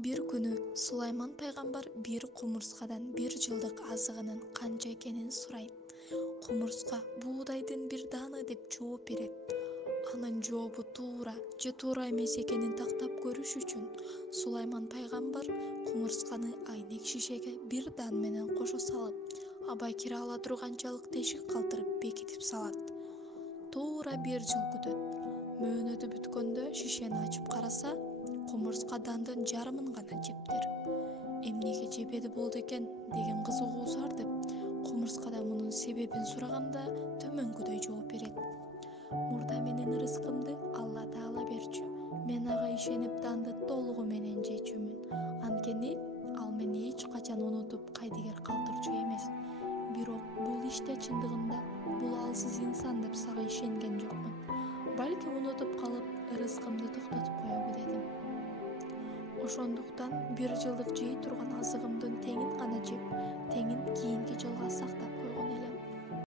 Bir күнү Сулайман пайгамбар bir кумурскадан bir жылдык азыгынын канча экенин сурайт. Кумурска буудайдын bir дааны деп жооп берет. Анын жообу туура же туура эмес экенин тактап көрүш үчүн Сулайман пайгамбар кумурсканы айнек шишеге bir дан менен кошо салып, аба кире ала турганчалык тешик калтырып бекитип салат. Туура bir жыл күтөт. Мөөнөтү бүткөндө шишени ачып караса, кумурска дандын жарымын гана жептир. Эмнеге жебеди болду экен деген кызыгуу сартып, кумурскадан мунун себебин сураганда төмөнкүдөй жооп берет. Мурда менин рызкымды Алла Таала берчү. Мен ага ишенип данды толугу менен жечүмүн. Анткени ал мени эч качан унутуп кайдыгер калтырчу эмес. Бирок бул иште чындыгында бул алсыз инсан деп сага ишенген жокмун. Балки унутуп калып, рызкымды токтотуп коебу дедим. Ошондуктан bir жылдык жей турган азыгымдын теңин гана жеп, теңин кийинки жылга сактап койгон элем.